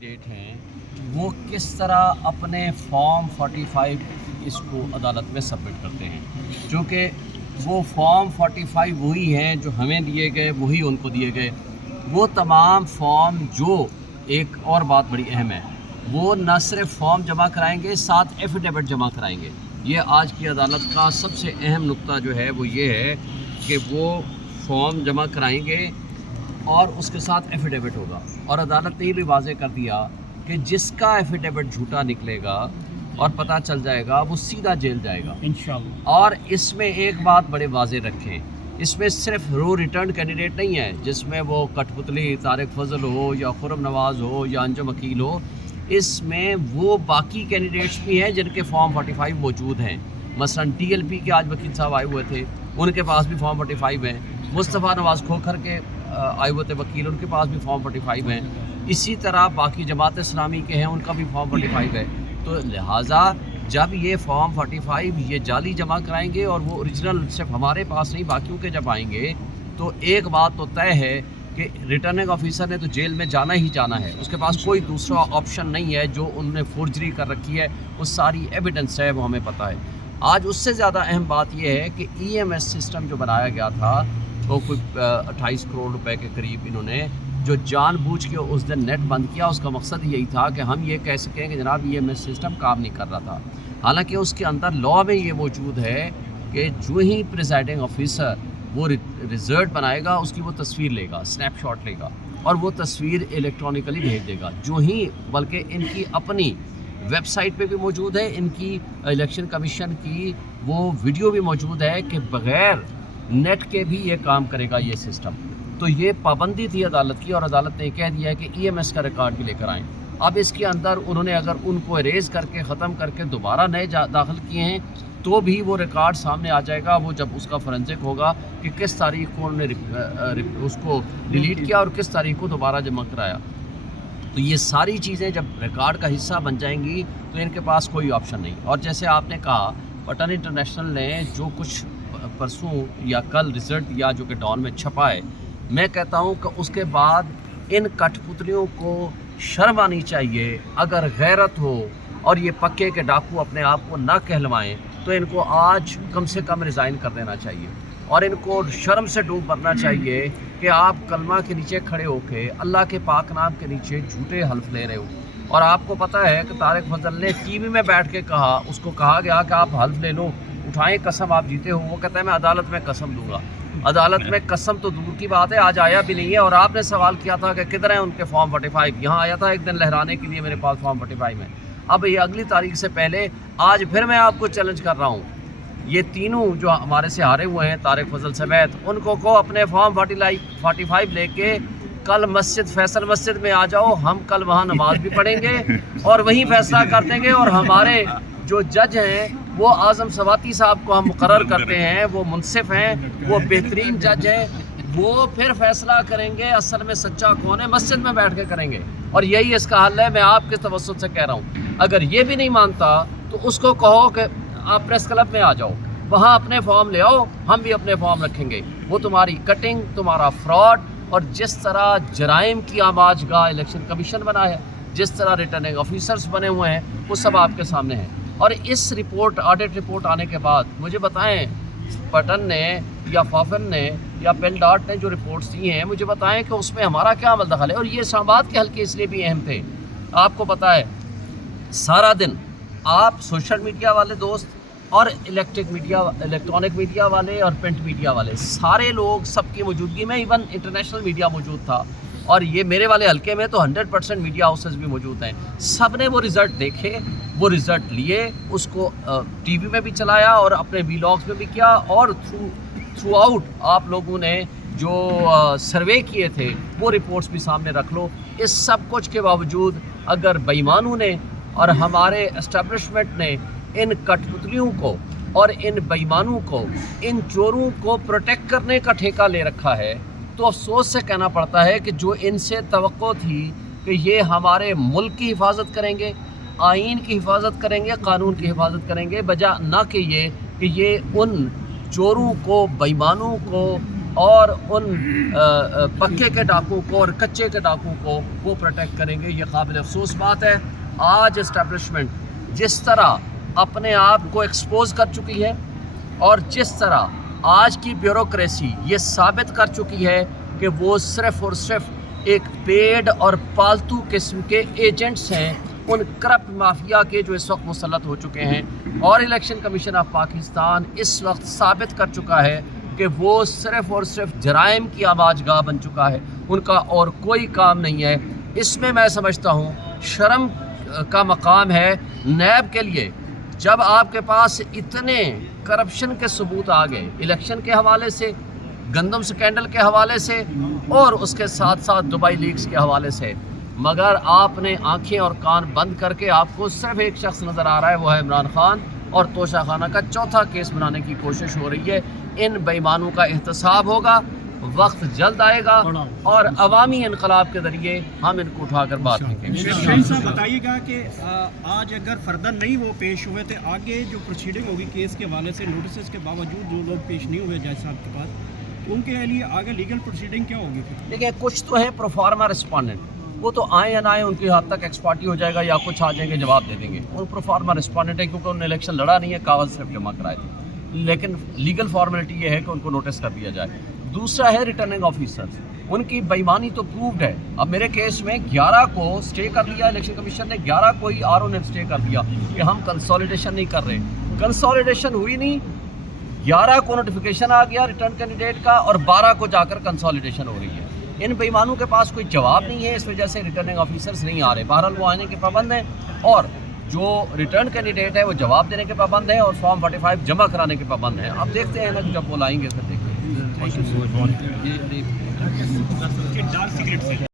Date ہیں وہ کس طرح اپنے فارم 45 اس کو عدالت میں سبمٹ کرتے ہیں، چونکہ وہ فارم 45 وہی ہیں جو ہمیں دیے گئے، وہی ان کو دیے گئے۔ وہ تمام فارم جو ایک اور بات بڑی اہم ہے، وہ نہ صرف فارم جمع کرائیں گے، ساتھ ایفیڈیوٹ جمع کرائیں گے۔ یہ آج کی عدالت کا سب سے اہم نقطہ جو ہے وہ یہ ہے کہ وہ فارم جمع کرائیں گے اور اس کے ساتھ ایفیڈیوٹ ہوگا، اور عدالت نے یہ بھی واضح کر دیا کہ جس کا ایفیڈیوٹ جھوٹا نکلے گا اور پتہ چل جائے گا وہ سیدھا جیل جائے گا انشاءاللہ۔ اور اس میں ایک بات بڑے واضح رکھیں، اس میں صرف رو ریٹرن کینڈیڈیٹ نہیں ہے جس میں وہ کٹ پتلی طارق فضل ہو یا خرم نواز ہو یا انجم عقیل ہو، اس میں وہ باقی کینڈیڈیٹس بھی ہیں جن کے فارم 45 موجود ہیں۔ مثلا ٹی ایل پی کے آج وکیل صاحب آئے ہوئے تھے، ان کے پاس بھی فارم 45 ہیں۔ مصطفیٰ نواز کھوکھر کے آئے ہوئے تھے وکیل، ان کے پاس بھی فارم 45 ہیں۔ اسی طرح باقی جماعت اسلامی کے ہیں، ان کا بھی فارم 45 ہے۔ تو لہٰذا جب یہ فارم 45 یہ جعلی جمع کرائیں گے اور وہ اوریجنل صرف ہمارے پاس نہیں باقیوں کے جب آئیں گے، تو ایک بات تو طے ہے کہ ریٹرننگ آفیسر نے تو جیل میں جانا ہی جانا ہے، اس کے پاس کوئی دوسرا آپشن نہیں ہے۔ جو انہوں نے فورجری کر رکھی ہے وہ ساری ایویڈنس ہے، وہ ہمیں پتہ ہے۔ آج اس سے زیادہ اہم بات یہ ہے کہ ای ایم ایس سسٹم جو بنایا گیا تھا وہ کوئی 28 کروڑ روپے کے قریب انہوں نے جو جان بوجھ کے اس دن نیٹ بند کیا، اس کا مقصد یہی تھا کہ ہم یہ کہہ سکیں کہ جناب ای ایم ایس سسٹم کام نہیں کر رہا تھا۔ حالانکہ اس کے اندر لاء میں یہ موجود ہے کہ جو ہی پریزائڈنگ آفیسر وہ ریزلٹ بنائے گا، اس کی وہ تصویر لے گا، سنیپ شاٹ لے گا اور وہ تصویر الیکٹرانکلی بھیج دے گا۔ جو ہی بلکہ ان کی اپنی ویب سائٹ پہ بھی موجود ہے، ان کی الیکشن کمیشن کی وہ ویڈیو بھی موجود ہے کہ بغیر نیٹ کے بھی یہ کام کرے گا یہ سسٹم۔ تو یہ پابندی تھی عدالت کی، اور عدالت نے کہہ دیا ہے کہ ای ایم ایس کا ریکارڈ بھی لے کر آئیں۔ اب اس کے اندر انہوں نے اگر ان کو اریز کر کے ختم کر کے دوبارہ نئے داخل کیے ہیں تو بھی وہ ریکارڈ سامنے آ جائے گا، وہ جب اس کا فورنزک ہوگا کہ کس تاریخ کو انہوں نے اس کو ڈیلیٹ کیا اور کس تاریخ کو دوبارہ جمع کرایا۔ تو یہ ساری چیزیں جب ریکارڈ کا حصہ بن جائیں گی تو ان کے پاس کوئی آپشن نہیں۔ اور جیسے آپ نے کہا، پٹن انٹرنیشنل نے جو کچھ پرسوں یا کل رزلٹ دیا جو کہ ڈان میں چھپا ہے، میں کہتا ہوں کہ اس کے بعد ان کٹ پتلیوں کو شرم آنی چاہیے۔ اگر غیرت ہو اور یہ پکے کے ڈاکو اپنے آپ کو نہ کہلوائیں تو ان کو آج کم سے کم ریزائن کر دینا چاہیے، اور ان کو شرم سے ڈوب مرنا چاہیے کہ آپ کلمہ کے نیچے کھڑے ہو کے اللہ کے پاک نام کے نیچے جھوٹے حلف لے رہے ہو۔ اور آپ کو پتہ ہے کہ طارق فضل نے ٹی وی میں بیٹھ کے کہا، اس کو کہا گیا کہ آپ حلف لے لو، اٹھائیں قسم، آپ جیتے ہو۔ وہ کہتا ہے میں عدالت میں قسم دوں گا۔ عدالت میں قسم تو دور کی بات ہے، آج آیا بھی نہیں ہے۔ اور آپ نے سوال کیا تھا کہ کدھر ہیں ان کے فارم 45، یہاں آیا تھا ایک دن لہرانے کے لیے، میرے پاس فارم 45 ہے۔ اب یہ اگلی تاریخ سے پہلے آج پھر میں آپ کو چیلنج کر رہا ہوں، یہ تینوں جو ہمارے سے ہارے ہوئے ہیں طارق فضل سمیت، ان کو اپنے فارم 45 لے کے کل مسجد فیصل مسجد میں آ جاؤ، ہم کل وہاں نماز بھی پڑھیں گے اور وہیں فیصلہ کر دیں گے۔ اور ہمارے جو جج ہیں وہ اعظم سواتی صاحب کو ہم مقرر کرتے ہیں، وہ منصف ہیں، وہ بہترین جج ہیں، وہ پھر فیصلہ کریں گے اصل میں سچا کون ہے، مسجد میں بیٹھ کے کریں گے۔ اور یہی اس کا حل ہے۔ میں آپ کے توسط سے کہہ رہا ہوں، اگر یہ بھی نہیں مانتا تو اس کو کہو کہ آپ پریس کلب میں آ جاؤ، وہاں اپنے فارم لے آؤ، ہم بھی اپنے فارم رکھیں گے۔ وہ تمہاری کٹنگ، تمہارا فراڈ، اور جس طرح جرائم کی آماج گاہ الیکشن کمیشن بنا ہے، جس طرح ریٹرننگ آفیسرز بنے ہوئے ہیں، وہ سب آپ کے سامنے ہیں۔ اور اس رپورٹ، آڈٹ رپورٹ آنے کے بعد مجھے بتائیں، پٹن نے یا فافن نے یا پیل ڈاٹ نے جو رپورٹس دی ہیں، مجھے بتائیں کہ اس میں ہمارا کیا عمل دخل ہے۔ اور یہ اسلام آباد کے حلقے اس لیے بھی اہم تھے، آپ کو پتہ ہے سارا دن آپ سوشل میڈیا والے دوست اور الیکٹرانک میڈیا والے اور پرنٹ میڈیا والے سارے لوگ، سب کی موجودگی میں، ایون انٹرنیشنل میڈیا موجود تھا، اور یہ میرے والے حلقے میں تو 100% میڈیا ہاؤسز بھی موجود ہیں، سب نے وہ رزلٹ دیکھے، وہ رزلٹ لیے، اس کو ٹی وی میں بھی چلایا اور اپنے ویلاگز میں بھی کیا، اور تھرو آؤٹ آپ لوگوں نے جو سروے کیے تھے وہ رپورٹس بھی سامنے رکھ لو۔ اس سب کچھ کے باوجود اگر بے ایمانوں نے اور ہمارے اسٹیبلشمنٹ نے ان کٹ پتلیوں کو اور ان بے ایمانوں کو، ان چوروں کو پروٹیکٹ کرنے کا ٹھیکہ لے رکھا ہے، تو افسوس سے کہنا پڑتا ہے کہ جو ان سے توقع تھی کہ یہ ہمارے ملک کی حفاظت کریں گے، آئین کی حفاظت کریں گے، قانون کی حفاظت کریں گے، بجا نہ کہ یہ ان چوروں کو، بے ایمانوں کو اور ان پکے کے ڈاکوں کو اور کچے کے ڈاکوں کو وہ پروٹیکٹ کریں گے. یہ قابل افسوس بات ہے. آج اسٹیبلشمنٹ جس طرح اپنے آپ کو ایکسپوز کر چکی ہے اور جس طرح آج کی بیوروکریسی یہ ثابت کر چکی ہے کہ وہ صرف اور صرف ایک پیڈ اور پالتو قسم کے ایجنٹس ہیں ان کرپٹ مافیا کے جو اس وقت مسلط ہو چکے ہیں. اور الیکشن کمیشن آف پاکستان اس وقت ثابت کر چکا ہے کہ وہ صرف اور صرف جرائم کی آباج گاہ بن چکا ہے. ان کا اور کوئی کام نہیں ہے. اس میں میں سمجھتا ہوں شرم کا مقام ہے نیب کے لیے جب آپ کے پاس اتنے کرپشن کے ثبوت آ گئے الیکشن کے حوالے سے, گندم سکینڈل کے حوالے سے اور اس کے ساتھ ساتھ دبئی لیکس کے حوالے سے, مگر آپ نے آنکھیں اور کان بند کر کے آپ کو صرف ایک شخص نظر آ رہا ہے, وہ ہے عمران خان, اور توشہ خانہ کا چوتھا کیس بنانے کی کوشش ہو رہی ہے. ان بے ایمانوں کا احتساب ہوگا, وقت جلد آئے گا اور عوامی انقلاب کے ذریعے ہم ان کو اٹھا کر بات کریں گے. شاہین صاحب بتائیے گا کہ آج اگر فردر نہیں وہ پیش ہوئے تھے, آگے جو پروسیڈنگ ہوگی کیس کے حوالے سے نوٹسز کے باوجود جو لوگ پیش نہیں ہوئے جج صاحب کے پاس, ان کے لیے آگے لیگل پروسیڈنگ کیا ہوگی؟ دیکھیں کچھ تو ہیں پروفارما رسپونڈنٹ, وہ تو آئیں یا نہ آئیں ان کی حد تک ایکسپارٹی ہو جائے گا یا کچھ آ جائیں گے جواب دے دیں گے. ان پروفارما رسپونڈنٹ ہے کیونکہ انہوں نے الیکشن لڑا نہیں ہے, کاغذ صرف جمع کرائے تھے, لیکن لیگل فارمیلٹی یہ ہے کہ ان کو نوٹس کر دیا جائے. دوسرا ہے ریٹرننگ آفیسرز, ان کی بےایمانی تو پرووڈ ہے. اب میرے کیس میں 11 کو سٹے کر دیا الیکشن کمیشن نے, 11 کو ہی آر او نے سٹے کر دیا کہ ہم کنسالیڈیشن نہیں کر رہے. کنسالیڈیشن ہوئی نہیں, 11 کو نوٹیفیکیشن آ گیا ریٹرن کینڈیڈیٹ کا اور 12 کو جا کر کنسالیڈیشن ہو رہی ہے. ان بے ایمانوں کے پاس کوئی جواب نہیں ہے, اس وجہ سے ریٹرننگ آفیسرز نہیں آ رہے. بہرحال وہ آنے کے پابند ہیں اور جو ریٹرن کینڈیڈیٹ ہے وہ جواب دینے کے پابند ہے اور فارم 45 جمع کرانے کے پابند ہیں. اب دیکھتے ہیں نا جب وہ لائیں گے پھر دیکھیں گے.